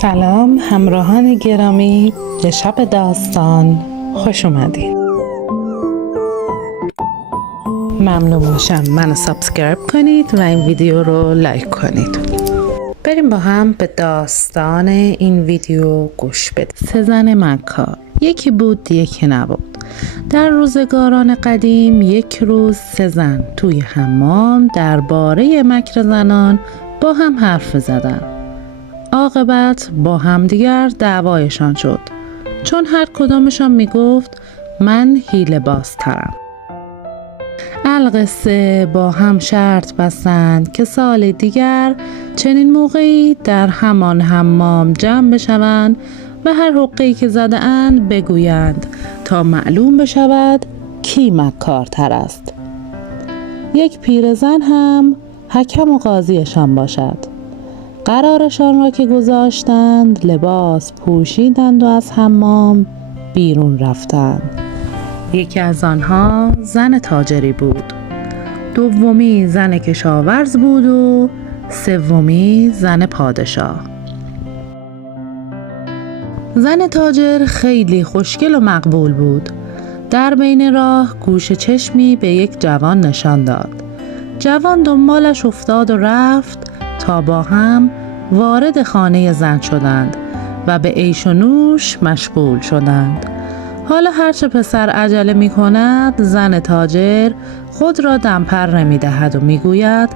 سلام همراهان گرامی، به شب داستان خوش اومدین. ممنون میشم منو سابسکرایب کنید و این ویدیو رو لایک کنید. بریم با هم به داستان این ویدیو گوش بدیم. 3 زن مکار، یکی بود یکی نبود. در روزگاران قدیم یک روز 3 زن توی حمام درباره مکر زنان با هم حرف زدن. عاقبت با همدیگر دعوایشان شد، چون هر کدامشان میگفت من حیله بازترم. القصه با هم شرط بستند که سال دیگر چنین موقعی در همان حمام جمع بشوند و هر حقه‌ای که زده اند بگویند تا معلوم بشود کی مکارتر است. یک پیرزن هم حکم و قاضیشان باشد. قرارشان را که گذاشتند لباس پوشیدند و از حمام بیرون رفتند. یکی از آنها زن تاجری بود، دومی زن کشاورز بود و سومی زن پادشاه. زن تاجر خیلی خوشگل و مقبول بود. در بین راه گوش چشمی به یک جوان نشان داد. جوان دنبالش افتاد و رفت تا با هم وارد خانه زن شدند و به عیش و نوش مشغول شدند. حالا هرچه پسر عجله می کند، زن تاجر خود را دمپر نمی دهد و می گوید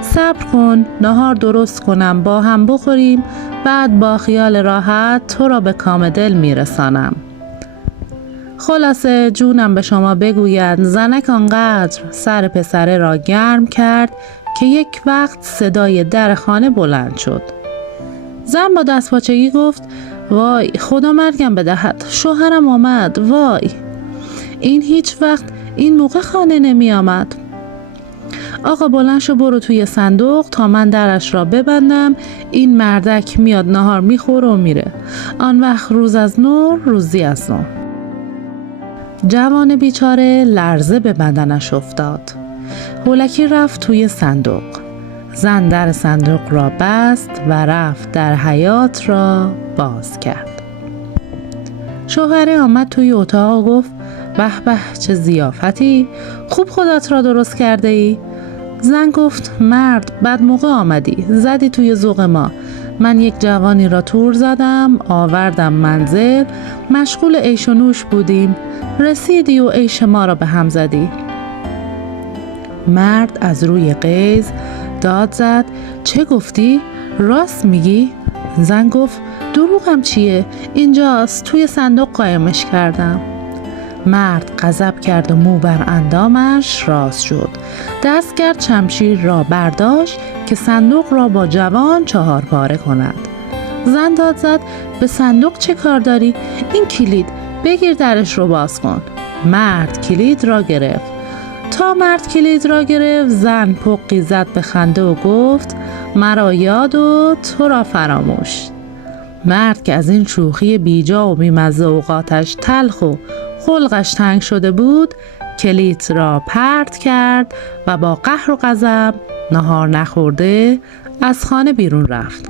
صبر کن، نهار درست کنم با هم بخوریم، بعد با خیال راحت تو را به کام دل می رسانم. خلاصه جونم به شما بگوید زنک آنقدر سر پسره را گرم کرد که یک وقت صدای در خانه بلند شد. زن با دستپاچگی گفت وای خدا مرگم بدهد، شوهرم آمد، وای. این هیچ وقت این موقع خانه نمی آمد. آقا بلند شو برو توی صندوق تا من درش را ببندم، این مردک میاد نهار میخوره و میره، آن وقت روز از نو روزی از نو. جوان بیچاره لرزه به بدنش افتاد. هولکی رفت توی صندوق. زن در صندوق را بست و رفت در حیاط را باز کرد. شوهره آمد توی اتاق و گفت به به چه ضیافتی، خوب خودت را درست کرده ای. زن گفت مرد بد موقع آمدی، زدی توی ذوق ما. من یک جوانی را تور زدم، آوردم منزل، مشغول عیش و نوش بودیم، رسیدی و عیش ما را به هم زدی. مرد از روی غیظ داد زد چه گفتی؟ راست میگی؟ زن گفت دروغم چیه؟ اینجاست، توی صندوق قایمش کردم. مرد غضب کرد و مو بر اندامش راست شد. دست کرد شمشیر را برداشت که صندوق را با جوان 4 پاره کند. زن داد زد به صندوق چه کار داری؟ این کلید، بگیر درش رو باز کن. مرد کلید را گرفت. تا مرد کلید را گرفت، زن پقی زد به خنده و گفت مرا یاد و تو را فراموش. مرد که از این شوخی بیجا و بیمزه اوقاتش تلخ و خلقش تنگ شده بود، کلید را پرت کرد و با قهر و غضب نهار نخورده از خانه بیرون رفت.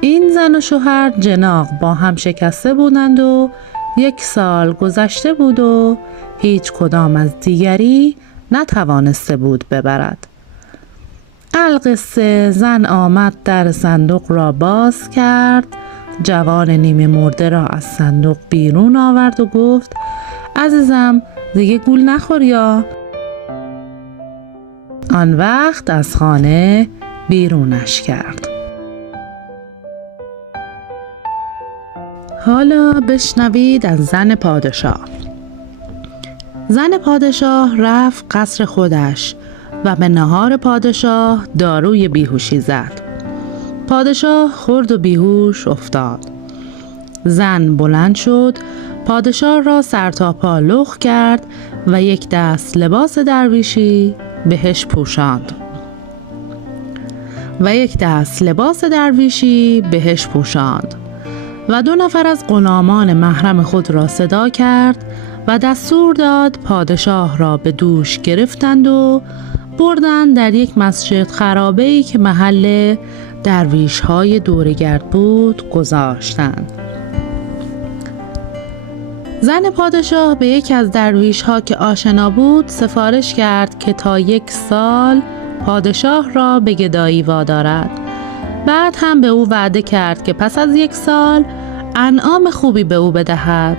این زن و شوهر جناق با هم شکسته بودند و 1 سال گذشته بود و هیچ کدام از دیگری نتوانسته بود ببرد. القصه زن آمد در صندوق را باز کرد، جوان نیمه مرده را از صندوق بیرون آورد و گفت عزیزم دیگه گول نخور یا. آن وقت از خانه بیرونش کرد. حالا بشنوید از زن پادشاه. زن پادشاه رفت قصر خودش و به نهار پادشاه داروی بیهوشی زد. پادشاه خورد و بیهوش افتاد. زن بلند شد، پادشاه را سر تا پا لخت کرد و یک دست لباس درویشی بهش پوشاند. و 2 نفر از غلامان محرم خود را صدا کرد و دستور داد پادشاه را به دوش گرفتند و بردند در یک مسجد خرابه‌ای که محل درویش های دورگرد بود گذاشتند. زن پادشاه به یکی از درویش ها که آشنا بود سفارش کرد که تا 1 سال پادشاه را به گدایی وادارد. بعد هم به او وعده کرد که پس از 1 سال انعام خوبی به او بدهد،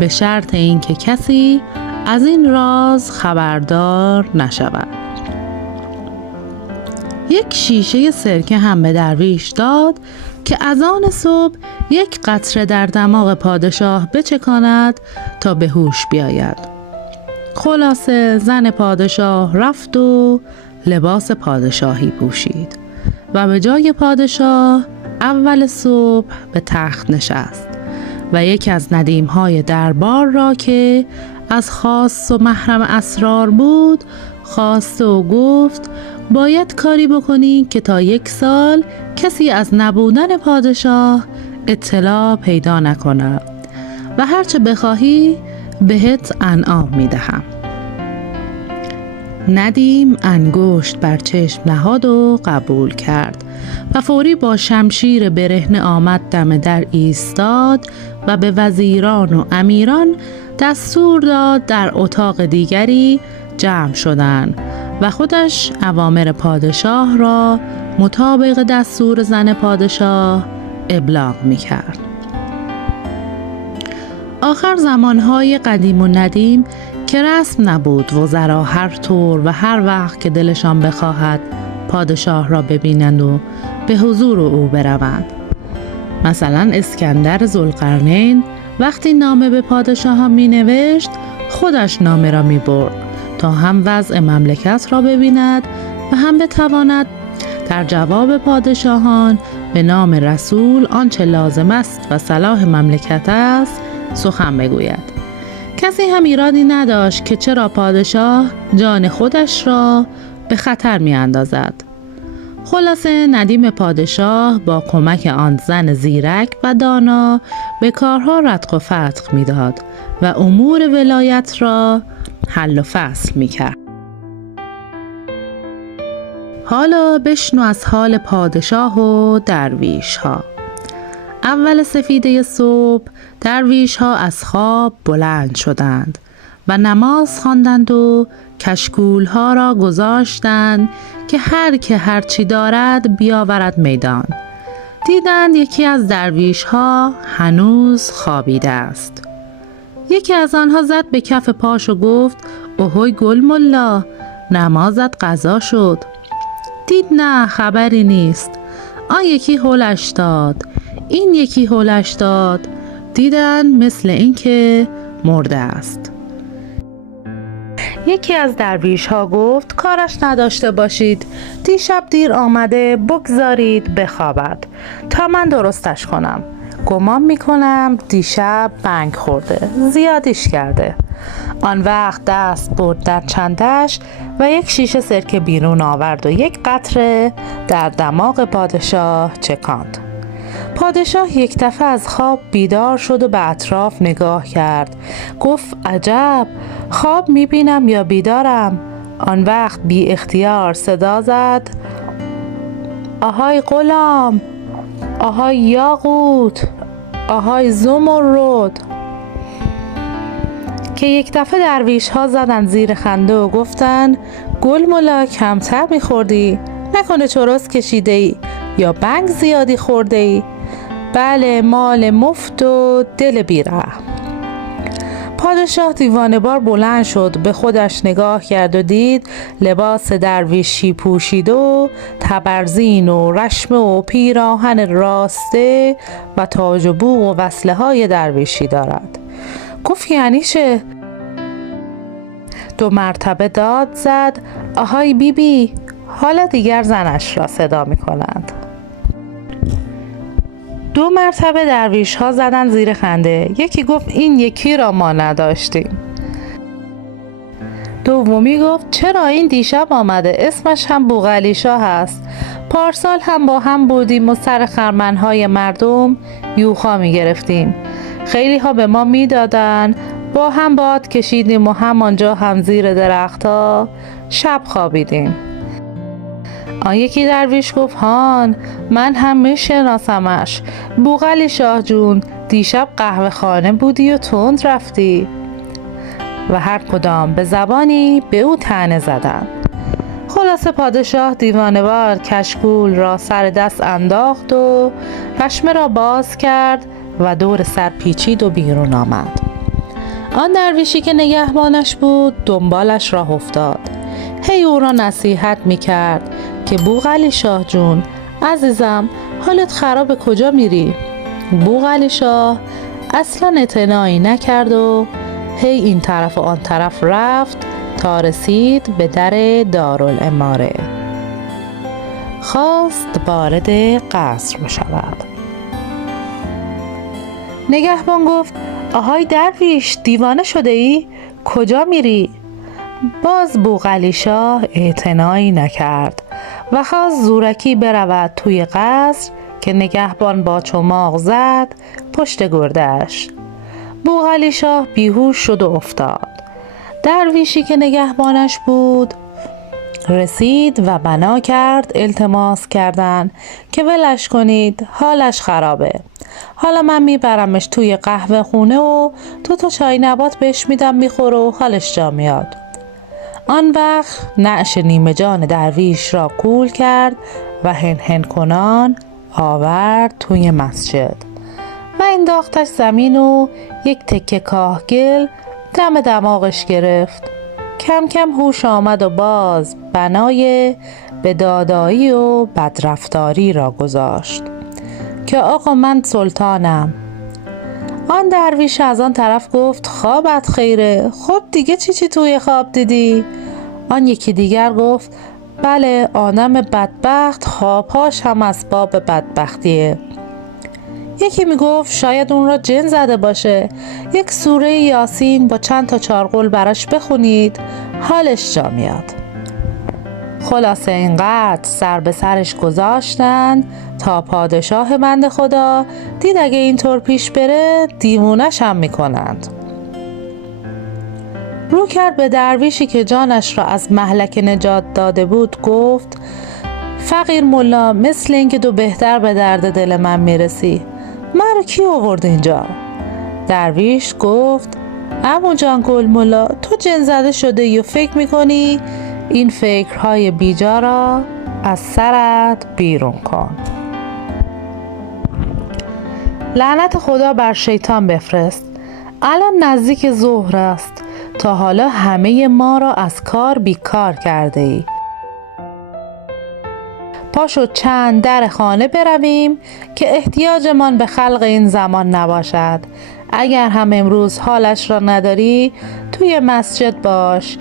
به شرط اینکه کسی از این راز خبردار نشود. 1 شیشه سرکه هم به درویش داد که از آن صبح 1 قطره در دماغ پادشاه بچکاند تا به هوش بیاید. خلاصه زن پادشاه رفت و لباس پادشاهی پوشید و به جای پادشاه اول صبح به تخت نشست و یکی از ندیم‌های دربار را که از خاص و محرم اسرار بود خواست و گفت باید کاری بکنی که تا 1 سال کسی از نبودن پادشاه اطلاع پیدا نکنه و هرچه بخواهی بهت انعام میدهم. ندیم انگشت بر چشم نهاد و قبول کرد و فوری با شمشیر برهنه آمد دم در ایستاد و به وزیران و امیران دستور داد در اتاق دیگری جمع شدند و خودش اوامر پادشاه را مطابق دستور زن پادشاه ابلاغ می‌کرد. آخر زمانهای قدیم و ندیم که رسم نبود وزرا هر طور و هر وقت که دلشان بخواهد پادشاه را ببینند و به حضور او بروند. مثلا اسکندر ذوالقرنین وقتی نامه به پادشاهان می نوشت خودش نامه را می برد تا هم وضع مملکت را ببیند و هم بتواند در جواب پادشاهان به نام رسول آنچه لازم است و صلاح مملکت است سخن بگوید. کسی هم ایرادی نداشت که چرا پادشاه جان خودش را به خطر می اندازد. خلاصه ندیم پادشاه با کمک آن زن زیرک و دانا به کارها رتق و فتق می داد و امور ولایت را حل و فصل می کرد. حالا بشنو از حال پادشاه و درویش ها. اول سفیده صبح درویش ها از خواب بلند شدند و نماز خواندند و کشکول ها را گذاشتند که هر که هرچی دارد بیاورد میدان. دیدند یکی از درویش ها هنوز خوابیده است. یکی از آنها زد به کف پاش و گفت اوهوی گل ملا، نمازت قضا شد. دید نه خبری نیست. آن یکی هلش داد، این یکی هلش داد. دیدن مثل این که مرده است. یکی از درویش ها گفت کارش نداشته باشید، دیشب دیر آمده، بگذارید بخوابد تا من درستش کنم. گمان میکنم دیشب بنگ خورده، زیادیش کرده. آن وقت دست برد در چندش و 1 شیشه سرکه بیرون آورد و 1 قطره در دماغ پادشاه چکاند. پادشاه یک دفعه از خواب بیدار شد و به اطراف نگاه کرد. گفت عجب، خواب میبینم یا بیدارم؟ آن وقت بی اختیار صدا زد آهای غلام، آهای یاقوت، آهای زمرد، که یک دفعه درویش ها زدن زیر خنده و گفتن گل ملا کمتر میخوردی؟ نکنه چرس کشیده ای یا بنگ زیادی خورده ای؟ بله، مال مفت و دل بیره. پادشاه دیوانه بار بلند شد، به خودش نگاه کرد و دید لباس درویشی پوشیده و تبرزین و رشمه و پیراهن راسته و تاج و بوق و وصله های درویشی دارد. گفت یعنی چه؟ 2 مرتبه داد زد آهای بیبی. حالا دیگر زنش را صدا می کنند. 2 مرتبه درویش ها زدن زیر خنده. یکی گفت این یکی را ما نداشتیم. دومی گفت چرا این دیشب آمده، اسمش هم بوغلیشا هست. پارسال هم با هم بودیم و سر خرمنهای مردم یوخا می گرفتیم. خیلی ها به ما می دادن، با هم باد کشیدیم و همانجا هم زیر درخت ها شب خوابیدیم. آن یکی درویش گفت هان، من هم میشناسمش. بوقلی شاه جون، دیشب قهوه خانه بودی و تند رفتی. و هر کدام به زبانی به او طعنه زدند. خلاصه پادشاه دیوانه‌وار کشکول را سر دست انداخت و پشمه را باز کرد و دور سر پیچید و بیرون آمد. آن درویشی که نگهبانش بود دنبالش راه افتاد. هی او را نصیحت می‌کرد که بوقلی شاه جون، عزیزم، حالت خرابه، کجا میری؟ بوقلی شاه اصلا اعتنایی نکرد و هی این طرف و آن طرف رفت تا رسید به در دارالعماره. خواست وارد قصر بشود. نگهبان گفت آهای درویش، دیوانه شده ای؟ کجا میری؟ باز بوقلی شاه اعتنایی نکرد و خواست زورکی برود توی قصر که نگهبان با چماق زد پشت گردش. بوقلی شاه بیهوش شد و افتاد. درویشی که نگهبانش بود رسید و بنا کرد التماس کردن که ولش کنید، حالش خرابه. حالا من میبرمش توی قهوه خونه و 2 تا چای نبات بهش میدم میخوره و حالش جا میاد. آن وقت نعش نیمه جان درویش را کول کرد و هن کنان آورد توی مسجد و انداختش زمین و یک تکه کاهگل دم دماغش گرفت. کم کم هوش آمد و باز بنای به دادایی و بدرفتاری را گذاشت که آقا من سلطانم. آن درویش از آن طرف گفت خوابت خیره، خب دیگه چی توی خواب دیدی؟ آن یکی دیگر گفت بله، آدم بدبخت خوابهاش هم اسباب بدبختیه. یکی میگفت شاید اون را جن زده باشه، یک سوره یاسین با چند تا چارقل براش بخونید، حالش جا میاد. خلاصه اینقدر سر به سرش گذاشتن تا پادشاه بنده خدا دید اگه اینطور پیش بره دیوونش هم میکنند. رو کرد به درویشی که جانش را از مهلک نجات داده بود، گفت فقیر ملا، مثل اینکه تو بهتر به درد دل من میرسی. من رو کی آورد اینجا؟ درویش گفت عمو جان گل ملا، تو جن زده شده و فکر میکنی؟ این فکرهای بیجا را از سرت بیرون کن. لعنت خدا بر شیطان بفرست. الان نزدیک ظهر است، تا حالا همه ما را از کار بیکار کرده ای. پاشو چند در خانه برویم که احتیاجمان به خلق این زمان نباشد. اگر هم امروز حالش را نداری توی مسجد باش،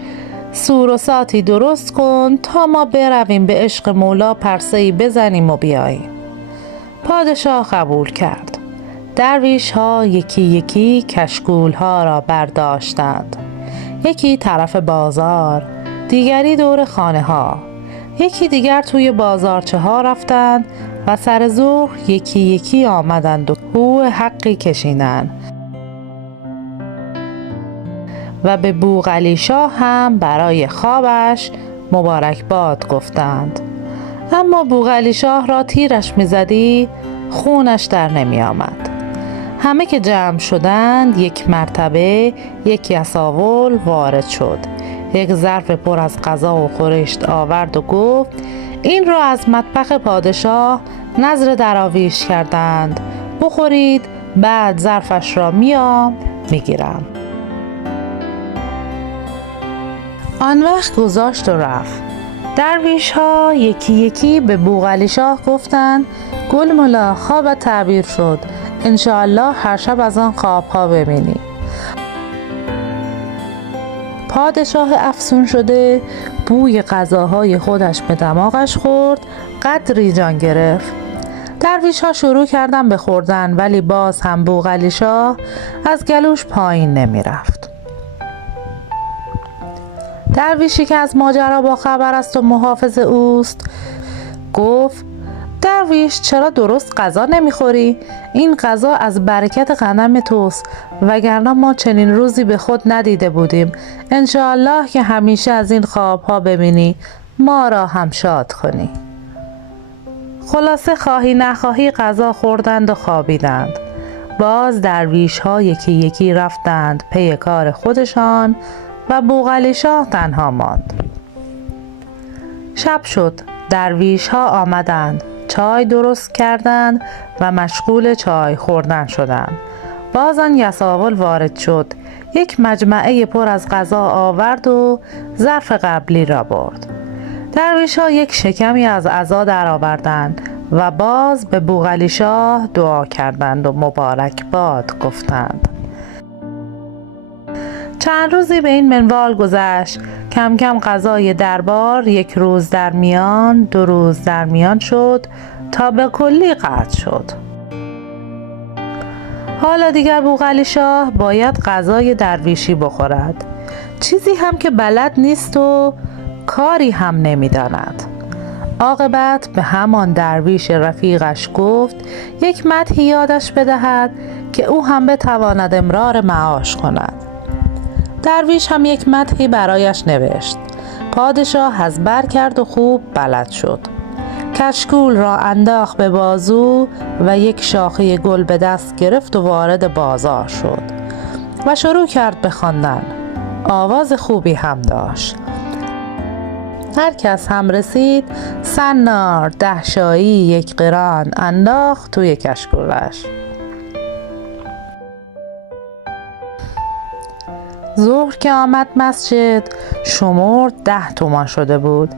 سور و ساتی درست کن تا ما برویم به عشق مولا پرسه‌ای بزنیم و بیاییم. پادشاه قبول کرد. درویش ها یکی یکی کشکول ها را برداشتند. یکی طرف بازار، دیگری دور خانه ها، یکی دیگر توی بازارچه ها رفتند و سر ظهر یکی یکی آمدند و هو حقی کشیدند و به بوقلی شاه هم برای خوابش مبارکباد گفتند. اما بوقلی شاه را تیرش میزدی خونش در نمی آمد. همه که جمع شدند یک مرتبه یک یساول وارد شد، یک ظرف پر از غذا و خورشت آورد و گفت این را از مطبخ پادشاه نذر دراویش کردند، بخورید، بعد ظرفش را میگیرم. آن وقت گذاشت و رفت. درویش ها یکی یکی به بوقلی شاه گفتند گل ملا، خوابت تعبیر شد، انشاءالله هر شب از آن خوابها ببینی. پادشاه افسون شده بوی غذاهای خودش به دماغش خورد، قدری جان گرفت. درویش ها شروع کردن به خوردن، ولی باز هم بوقلی شاه از گلوش پایین نمی رفت. درویشی که از ماجرا با خبر است و محافظ اوست گفت درویش چرا درست غذا نمیخوری؟ این غذا از برکت غنم توست، وگرنه ما چنین روزی به خود ندیده بودیم. انشاءالله که همیشه از این خوابها ببینی، ما را هم شاد کنی. خلاصه خواهی نخواهی غذا خوردند و خوابیدند. باز درویش ها یکی یکی رفتند پی کار خودشان و بوقلی شاه تنها ماند. شب شد. درویش ها آمدند، چای درست کردند و مشغول چای خوردن شدند. باز آن یساول وارد شد، یک مجمعه پر از غذا آورد و ظرف قبلی را برد. درویش ها یک شکمی از عزا در آوردند و باز به بوقلی شاه دعا کردند و مبارک باد گفتند. چند روزی به این منوال گذشت. کم کم غذای دربار یک روز در میان، 2 روز در میان شد تا به کلی قطع شد. حالا دیگر بوقلی شاه باید غذای درویشی بخورد، چیزی هم که بلد نیست و کاری هم نمی‌داند. عاقبت به همان درویش رفیقش گفت یک مدحی یادش بدهد که او هم بتواند امرار معاش کند. درویش هم یک مدحی برایش نوشت. پادشاه از بر کرد و خوب بلد شد. کشکول را انداخت به بازو و یک شاخه گل به دست گرفت و وارد بازار شد و شروع کرد به خواندن. آواز خوبی هم داشت. هر کس هم رسید سنار 10 شایی 1 قران انداخت توی کشکولش. ظهر که آمد مسجد شمرد 10 تومان شده بود.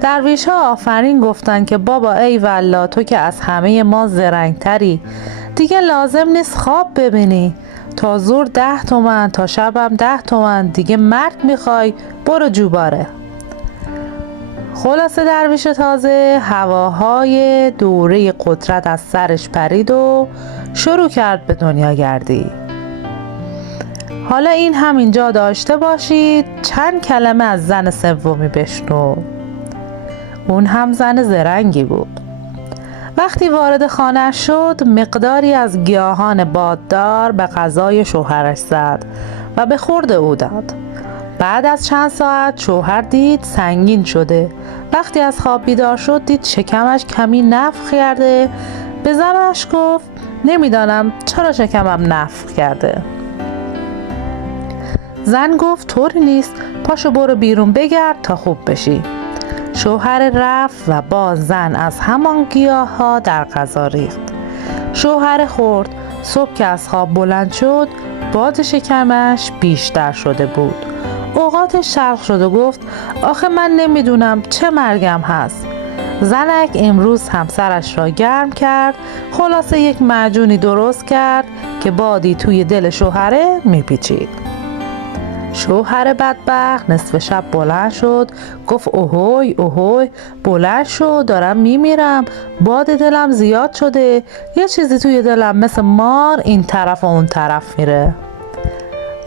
درویش ها آفرین گفتند که بابا ای والله تو که از همه ما زرنگتری، دیگه لازم نیست خواب ببینی، تا ظهر 10 تومان تا شبم 10 تومان، دیگه مرگ میخوای برو جوباره. خلاصه درویش تازه هواهای دوره قدرت از سرش پرید و شروع کرد به دنیا گردی. حالا این هم اینجا داشته باشید چند کلمه از زن سومی بشنو. اون هم زن زرنگی بود. وقتی وارد خانه شد مقداری از گیاهان باددار به غذای شوهرش زد و به خورد او داد. بعد از چند ساعت شوهر دید سنگین شده. وقتی از خواب بیدار شد دید شکمش کمی نفخ کرده. به زنش گفت نمیدانم چرا شکمم نفخ کرده. زن گفت طوری نیست، پاشو برو بیرون بگرد تا خوب بشی. شوهر رفت و باز زن از همان گیاه ها در غذا ریخت. شوهر خورد. صبح که از خواب بلند شد باد شکمش بیشتر شده بود. اوقاتش شرق شد و گفت آخه من نمیدونم چه مرگم هست. زنک امروز همسرش را گرم کرد. خلاصه یک معجونی درست کرد که بادی توی دل شوهره میپیچید. شوهر بدبخت نصف شب بلند شد، گفت اوهوی اوهوی بلند شد، دارم میمیرم، باد دلم زیاد شده، یه چیزی توی دلم مثل مار این طرف و اون طرف میره.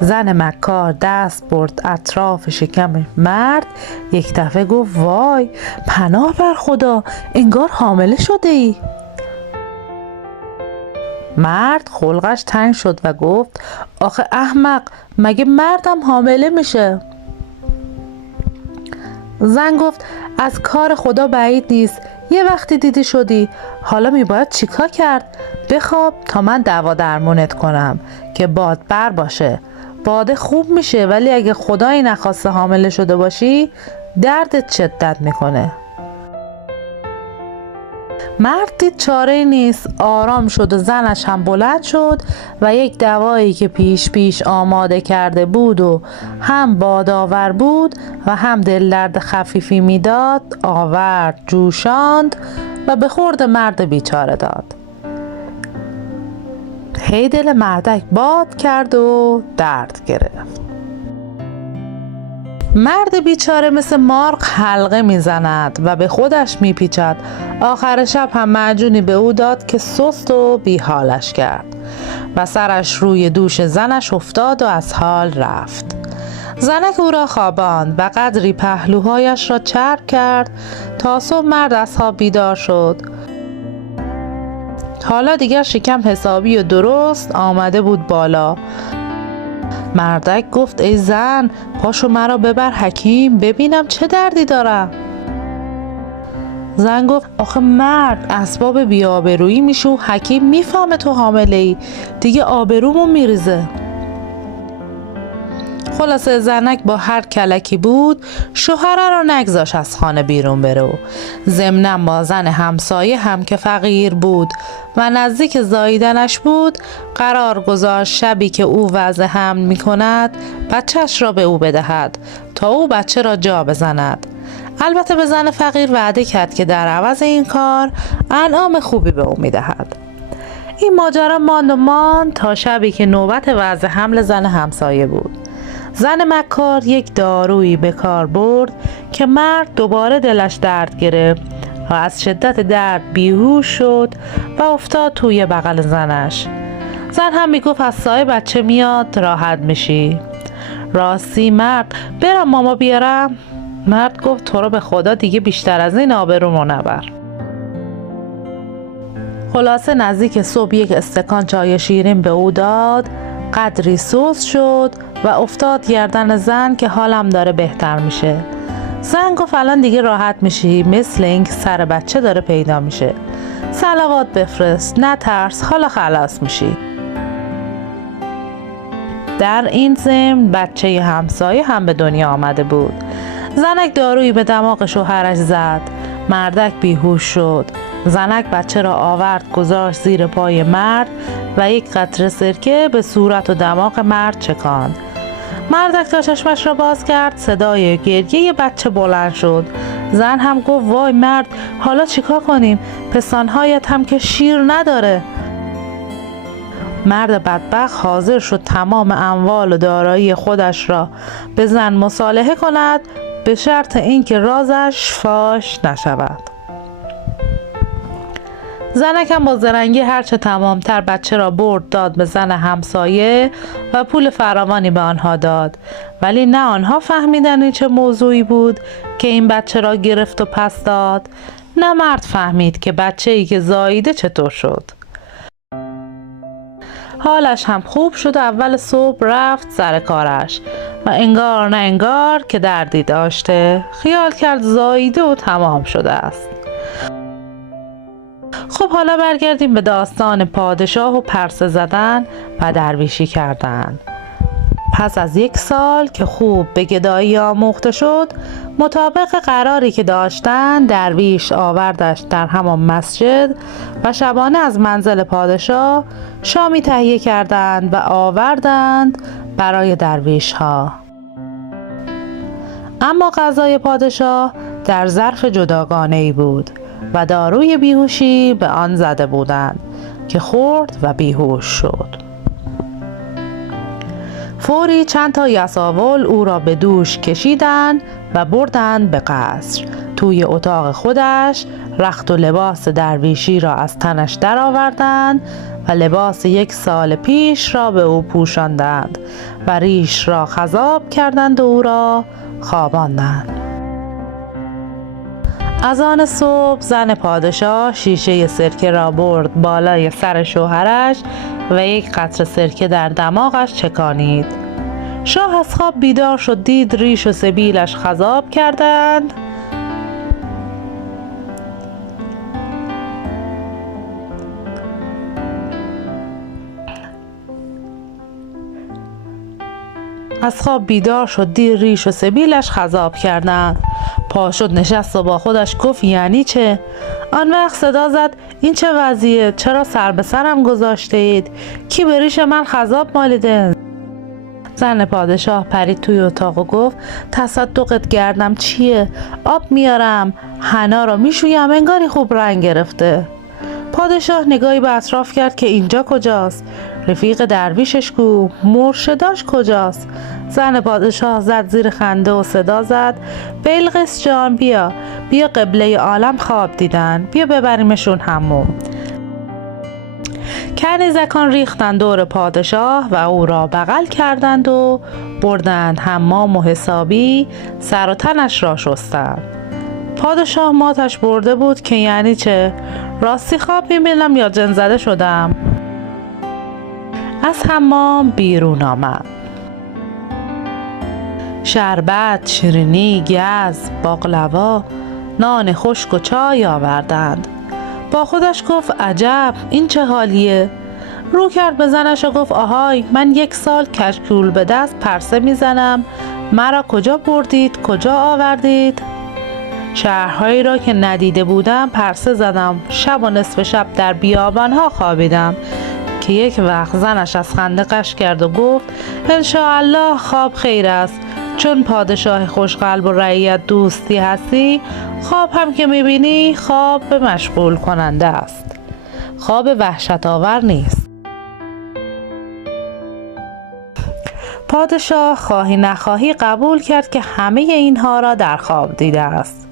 زن مکار دست برد اطراف شکم مرد، یک دفعه گفت وای پناه بر خدا، انگار حامله شده ای. مرد خلقش تنگ شد و گفت آخه احمق، مگه مردم حامله میشه؟ زن گفت از کار خدا بعید نیست، یه وقتی دیدی شدی، حالا میباید چیکار کرد؟ بخواب تا من دوا درمونت کنم که باد بر باشه. باده خوب میشه ولی اگه خدایی نخواسته حامله شده باشی دردت شدت میکنه. مرد دید چاره نیست، آرام شد و زنش هم بلند شد و یک دوایی که پیش آماده کرده بود و هم بادآور بود و هم دل درد خفیفی میداد آورد، جوشاند و به خورد مرد بیچاره داد. هی دل مردک باد کرد و درد گرفت. مرد بیچاره مثل مارغ حلقه میزند و به خودش میپیچد. آخر شب هم معجونی به او داد که سست و بیحالش کرد و سرش روی دوش زنش افتاد و از حال رفت. زنک او را خواباند و قدری پهلوهایش را چرب کرد تا صبح مرد از خواب بیدار شد. حالا دیگر شکم حسابی و درست آمده بود بالا. مردک گفت ای زن پاشو مرا ببر حکیم ببینم چه دردی دارم. زن گفت آخه مرد اسباب بی‌آبرویی میشه و حکیم میفهمه تو حامله‌ای، دیگه آبرومون میریزه. خلاصه زنک با هر کلکی بود شوهره رو نگذاش از خانه بیرون بره و ضمناً با زن همسایه هم که فقیر بود و نزدیک زاییدنش بود قرار گذاشت شبی که او وضع حمل می کند بچهش را به او بدهد تا او بچه را جا بزند. البته به زن فقیر وعده کرد که در عوض این کار انعام خوبی به او می دهد. این ماجرا ماند تا شبی که نوبت وضع حمل زن همسایه بود. زن مکار یک دارویی به کار برد که مرد دوباره دلش درد گرفت و از شدت درد بیهوش شد و افتاد توی بغل زنش. زن هم میگفت از سایه بچه میاد راحت میشی. راستی مرد برم ماما بیارم؟ مرد گفت تو رو به خدا دیگه بیشتر از این آبرومو نبر. خلاصه نزدیک صبح یک استکان چای شیرین به او داد، قدری سوس شد و افتاد گردن زن که حالم داره بهتر میشه. زن گفت الان دیگه راحت میشی، مثل این که سر بچه داره پیدا میشه. صلوات بفرست، نه ترس، حالا خلاص میشی. در این ضمن بچه همسایه هم به دنیا آمده بود. زنک دارویی به دماغ شوهرش زد، مردک بیهوش شد. زنک بچه را آورد گذاشت زیر پای مرد و یک قطره سرکه به صورت و دماغ مرد چکاند. مردک تا چشمش را باز کرد صدای گریه بچه بلند شد. زن هم گفت وای مرد، حالا چیکار کنیم؟ پستانهایت هم که شیر نداره. مرد بدبخت حاضر شد تمام اموال و دارایی خودش را به زن مصالحه کند به شرط اینکه رازش فاش نشود. زنکم با زرنگی هرچه تمامتر بچه را برد داد به زن همسایه و پول فراوانی به آنها داد، ولی نه آنها فهمیدن این چه موضوعی بود که این بچه را گرفت و پس داد، نه مرد فهمید که بچه‌ای که زاییده چطور شد. حالش هم خوب شد و اول صبح رفت سر کارش و انگار نه انگار که دردی داشته، خیال کرد زاییده و تمام شده است. خب حالا برگردیم به داستان پادشاه و پرسه زدن و درویشی کردن. پس از 1 سال که خوب به گدایی آموخته شد، مطابق قراری که داشتن درویش آوردش در همان مسجد و شبانه از منزل پادشاه شامی تهیه کردند و آوردند برای درویش ها. اما غذای پادشاه در ظرف جداگانه‌ای بود و داروی بیهوشی به آن زده بودند که خورد و بیهوش شد. فوری چند تا یساول او را به دوش کشیدند و بردند به قصر. توی اتاق خودش رخت و لباس درویشی را از تنش درآوردند و لباس 1 سال پیش را به او پوشاندند و ریش را خضاب کردند و او را خواباندند. از آن صبح زن پادشاه شیشه سرکه را برد بالای سر شوهرش و 1 قطره سرکه در دماغش چکانید. شاه از خواب بیدار شد، دید ریش و سبیلش خضاب کردند. پا شد نشست و با خودش گفت یعنی چه؟ آن وقت صدا زد این چه وضعیه؟ چرا سر به سرم گذاشته اید؟ کی به ریش من خضاب مالیده؟ زن پادشاه پرید توی اتاق و گفت تصدقت گردم چیه؟ آب میارم، حنا را میشویم، انگاری خوب رنگ گرفته. پادشاه نگاهی به اطراف کرد که اینجا کجاست؟ رفیق درویشش کو؟ مرشداش کجاست؟ زن پادشاه زد زیر خنده و صدا زد بلقیس جان بیا قبله عالم خواب دیدن، بیا ببریمشون حموم. کنیزکان ریختند دور پادشاه و او را بغل کردند و بردند حمام و حسابی سر و تنش را شستند. پادشاه ماتش برده بود که یعنی چه؟ راستی خواب میبینم یا جن زده شدم؟ از حمام بیرون آمد. شربت، شیرینی، گز، باقلوا، نان خشک و چای آوردند. با خودش گفت عجب این چه حالیه؟ رو کرد به زنش و گفت آهای، من 1 سال کشکول به دست پرسه میزنم، مرا کجا بردید، کجا آوردید؟ شهرهایی را که ندیده بودم پرسه زدم، شب و نصف شب در بیابانها خوابیدم. که یک وقت زنش از خنده قش کرد و گفت انشاءالله خواب خیر است، چون پادشاه خوشقلب و رعیت دوستی هستی، خواب هم که میبینی خواب به مشغول کننده است، خواب وحشت آور نیست. پادشاه خواهی نخواهی قبول کرد که همه اینها را در خواب دیده است.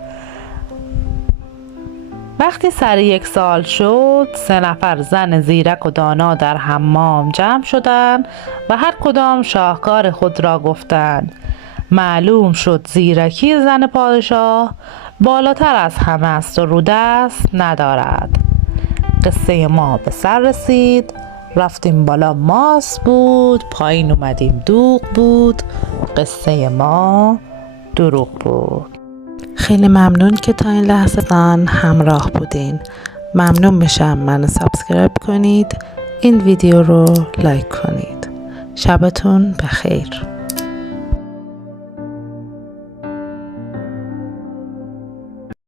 وقتی سر 1 سال شد، 3 نفر زن زیرک و دانا در حمام جمع شدند و هر کدام شاهکار خود را گفتند. معلوم شد زیرکی زن پادشاه بالاتر از همه است و رودست ندارد. قصه ما به سر رسید. رفتیم بالا ماس بود، پایین اومدیم دوغ بود. قصه ما دروغ بود. خیلی ممنون که تا این لحظه من همراه بودین. ممنون میشم منو سابسکرایب کنید، این ویدیو رو لایک کنید. شبتون بخیر.